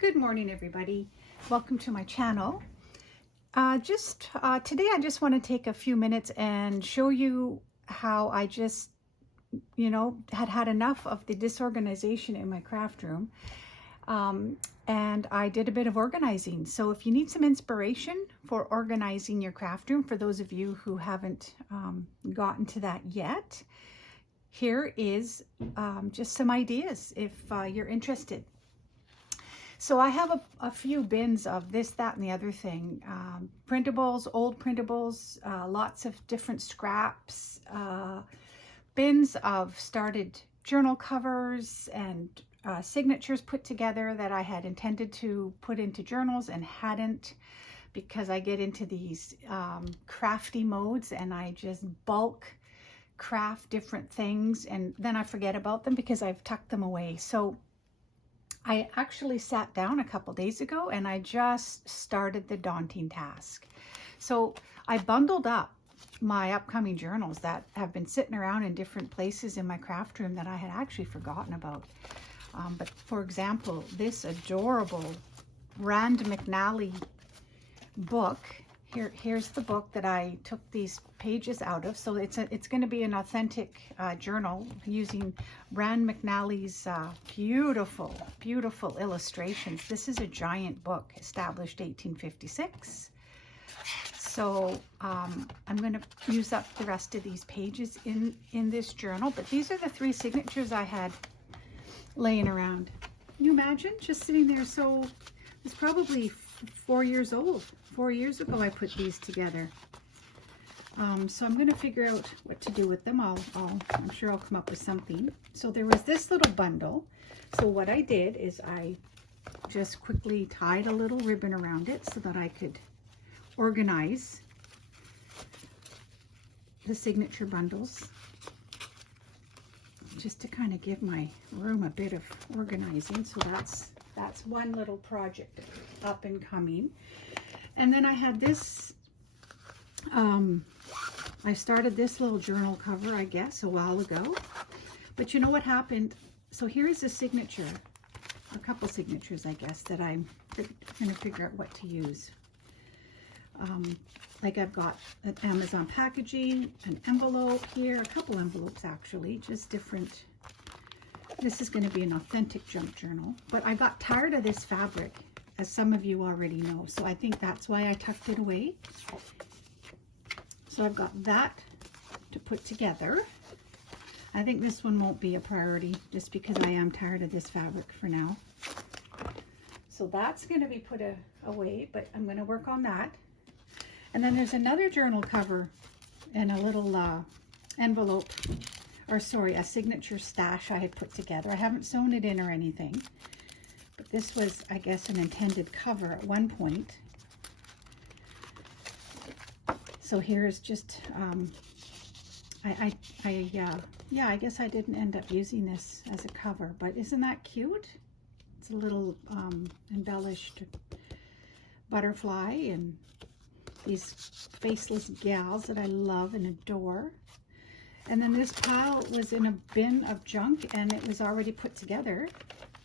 Good morning, everybody. Welcome to my channel. Today I just want to take a few minutes and show you how I just, had enough of the disorganization in my craft room. And I did a bit of organizing. So if you need some inspiration for organizing your craft room, for those of you who haven't gotten to that yet, here is just some ideas if you're interested. So I have a few bins of this, that, and the other thing. Printables, old printables, lots of different scraps, bins of started journal covers and signatures put together that I had intended to put into journals and hadn't, because I get into these crafty modes and I just bulk craft different things and then I forget about them because I've tucked them away. So I actually sat down a couple days ago and I just started the daunting task. So I bundled up my upcoming journals that have been sitting around in different places in my craft room that I had actually forgotten about. But for example, this adorable Rand McNally book, here's the book that I took these pages out of. So it's going to be an authentic journal using Rand McNally's beautiful, beautiful illustrations. This is a giant book, established 1856. So I'm going to use up the rest of these pages in this journal. But these are the 3 signatures I had laying around. Can you imagine just sitting there? So it's probably 4 years old. 4 years ago I put these together. So I'm going to figure out what to do with them. I'm sure I'll come up with something. So there was this little bundle. So what I did is I just quickly tied a little ribbon around it so that I could organize the signature bundles, just to kind of give my room a bit of organizing. So that's one little project up and coming. And then I had this, I started this little journal cover, I guess, a while ago. But you know what happened? So here is a signature, a couple signatures, I guess, that I'm going to figure out what to use. Like I've got an Amazon packaging, an envelope here, a couple envelopes actually, just different. This is going to be an authentic junk journal. But I got tired of this fabric, as some of you already know. So I think that's why I tucked it away. So I've got that to put together. I think this one won't be a priority just because I am tired of this fabric for now. So that's going to be put away, but I'm going to work on that. And then there's another journal cover and a little envelope, or sorry, a signature stash I had put together. I haven't sewn it in or anything. But this was, I guess, an intended cover at one point. So here's just, yeah, I guess I didn't end up using this as a cover, but isn't that cute? It's a little embellished butterfly and these faceless gals that I love and adore. And then this pile was in a bin of junk and it was already put together.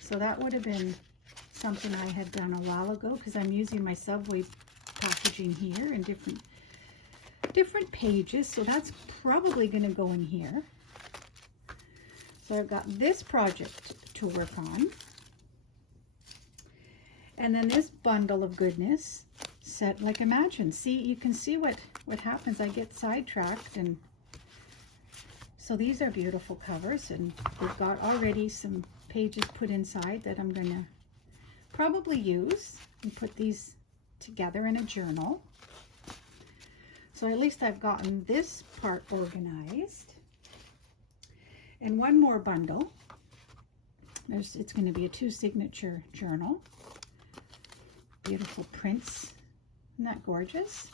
So that would have been something I had done a while ago, because I'm using my Subway packaging here in different pages. So that's probably going to go in here. So I've got this project to work on. And then this bundle of goodness set, like, imagine, see, you can see what happens. I get sidetracked. And so these are beautiful covers, and we've got already some pages put inside that I'm going to probably use and put these together in a journal. So at least I've gotten this part organized. And one more bundle. It's going to be a 2 signature journal. Beautiful prints. Isn't that gorgeous?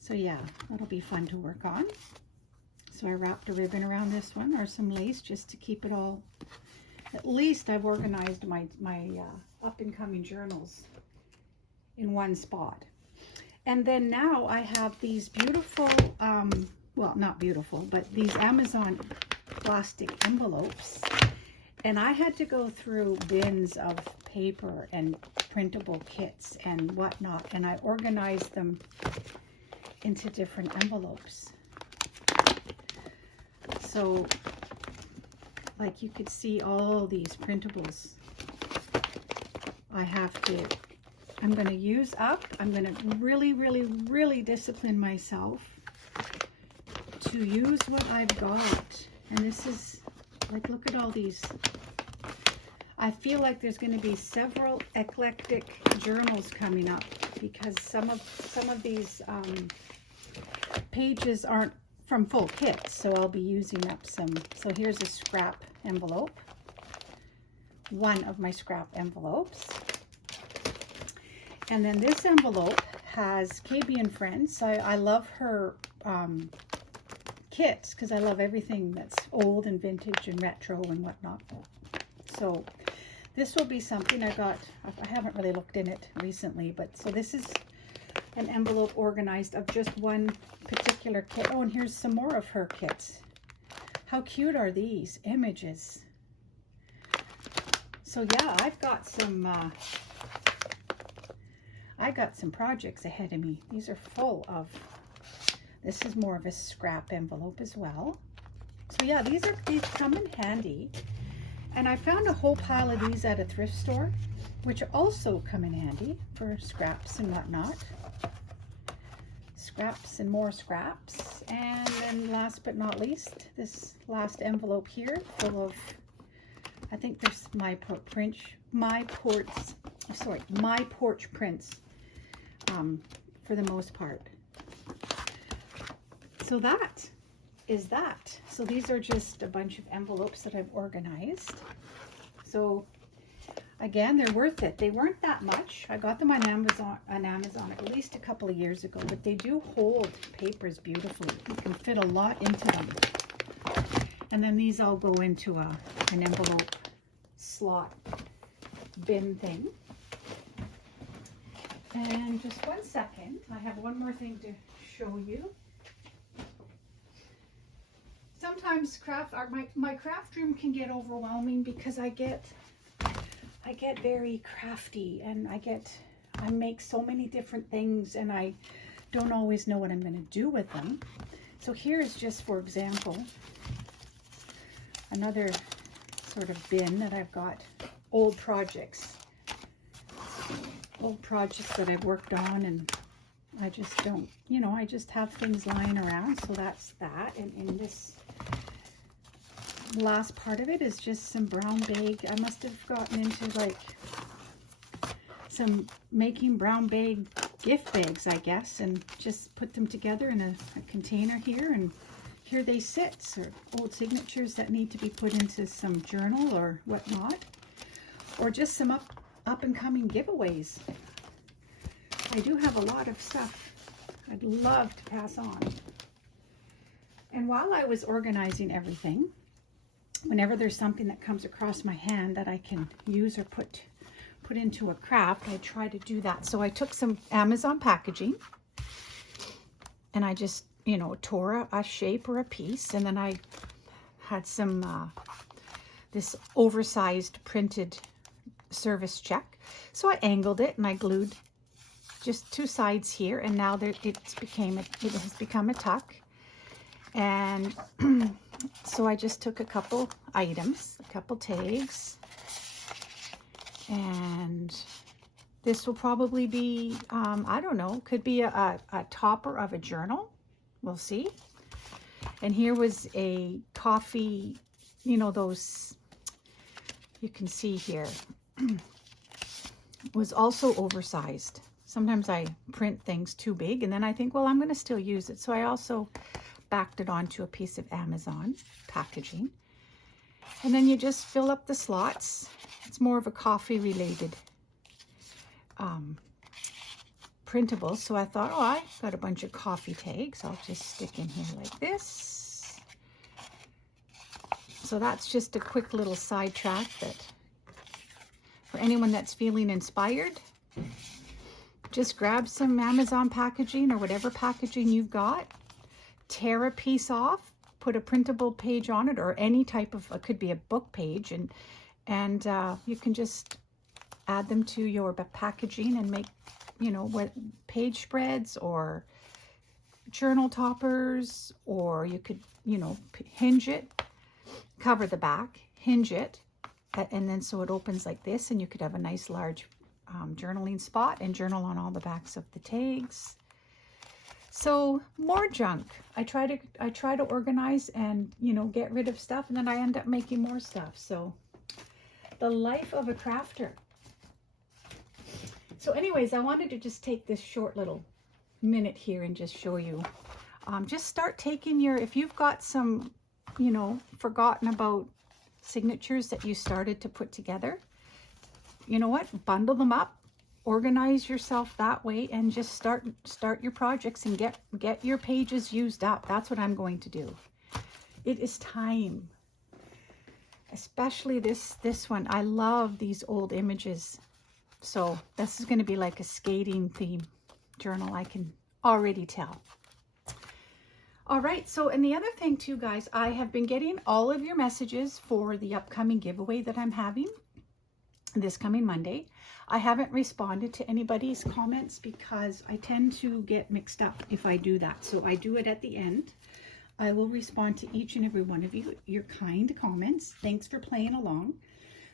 So yeah, that'll be fun to work on. So I wrapped a ribbon around this one, or some lace, just to keep it all. At least I've organized my up-and-coming journals in one spot. And then now I have these beautiful, well, not beautiful, but these Amazon plastic envelopes. And I had to go through bins of paper and printable kits and whatnot, and I organized them into different envelopes. So, like, you could see all these printables I'm going to use up. I'm going to really discipline myself to use what I've got. And this is, like, look at all these. I feel like there's going to be several eclectic journals coming up because some of these pages aren't from full kits, so I'll be using up some. So here's a scrap envelope, one of my scrap envelopes. And then this envelope has KB and Friends. I love her kits because I love everything that's old and vintage and retro and whatnot. So this will be something I got. I haven't really looked in it recently, but so this is an envelope organized of just one particular kit. Oh, and here's some more of her kits. How cute are these images? So yeah, I've got some projects ahead of me. These are full of, this is more of a scrap envelope as well. So yeah, these come in handy. And I found a whole pile of these at a thrift store, which also come in handy for scraps and whatnot. Scraps and more scraps. And then last but not least, this last envelope here full of, I think there's my porch prints for the most part. So that is that. So these are just a bunch of envelopes that I've organized. So again, they're worth it. They weren't that much. I got them on Amazon at least a couple of years ago, but they do hold papers beautifully. You can fit a lot into them. And then these all go into an envelope slot bin thing. And just 1 second, I have one more thing to show you. Sometimes my craft room can get overwhelming because I get very crafty, and I make so many different things, and I don't always know what I'm going to do with them. So here's just, for example, another sort of bin that I've got old projects that I've worked on, and I just don't, I just have things lying around. So that's that. And in this last part of it is just some brown bag. I must have gotten into like some making brown bag gift bags, I guess, and just put them together in a container here, and here they sit. So old signatures that need to be put into some journal or whatnot, or just some up and coming giveaways. I do have a lot of stuff I'd love to pass on. And while I was organizing everything, whenever there's something that comes across my hand that I can use or put into a craft, I try to do that. So I took some Amazon packaging and I just, tore a shape or a piece, and then I had some this oversized printed service check. So I angled it and I glued just two sides here, and now it has become a tuck. And so I just took a couple items, a couple tags, and this will probably be, I don't know, could be a topper of a journal. We'll see. And here was a coffee, those, you can see here, was also oversized. Sometimes I print things too big, and then I think, well, I'm going to still use it. So I also backed it onto a piece of Amazon packaging. And then you just fill up the slots. It's more of a coffee related printable. So I thought, I got a bunch of coffee tags. I'll just stick in here like this. So that's just a quick little sidetrack that for anyone that's feeling inspired, just grab some Amazon packaging or whatever packaging you've got, tear a piece off, put a printable page on it, or any type of, it could be a book page, and you can just add them to your packaging and make, you know, what page spreads or journal toppers, or you could, you know, hinge it, cover the back, hinge it, and then so it opens like this, and you could have a nice large journaling spot and journal on all the backs of the tags. So more junk. I try to organize and, you know, get rid of stuff, and then I end up making more stuff. So the life of a crafter. So anyways, I wanted to just take this short little minute here and just show you. Just start taking your, if you've got some, you know, forgotten about signatures that you started to put together, you know what, bundle them up, organize yourself that way, and just start your projects and get your pages used up. That's what I'm going to do. It is time, especially this one. I love these old images. So this is going to be like a skating theme journal, I can already tell. All right, so, and the other thing too, guys, I have been getting all of your messages for the upcoming giveaway that I'm having this coming Monday. I haven't responded to anybody's comments because I tend to get mixed up if I do that. So I do it at the end. I will respond to each and every one of you, your kind comments. Thanks for playing along.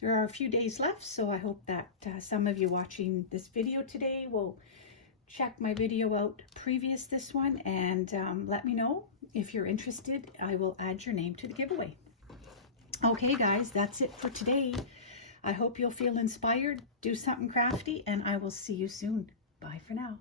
There are a few days left, so I hope that some of you watching this video today will check my video out previous this one, and let me know if you're interested. I will add your name to the giveaway. Okay guys, that's it for today. I hope you'll feel inspired, do something crafty, and I will see you soon. Bye for now.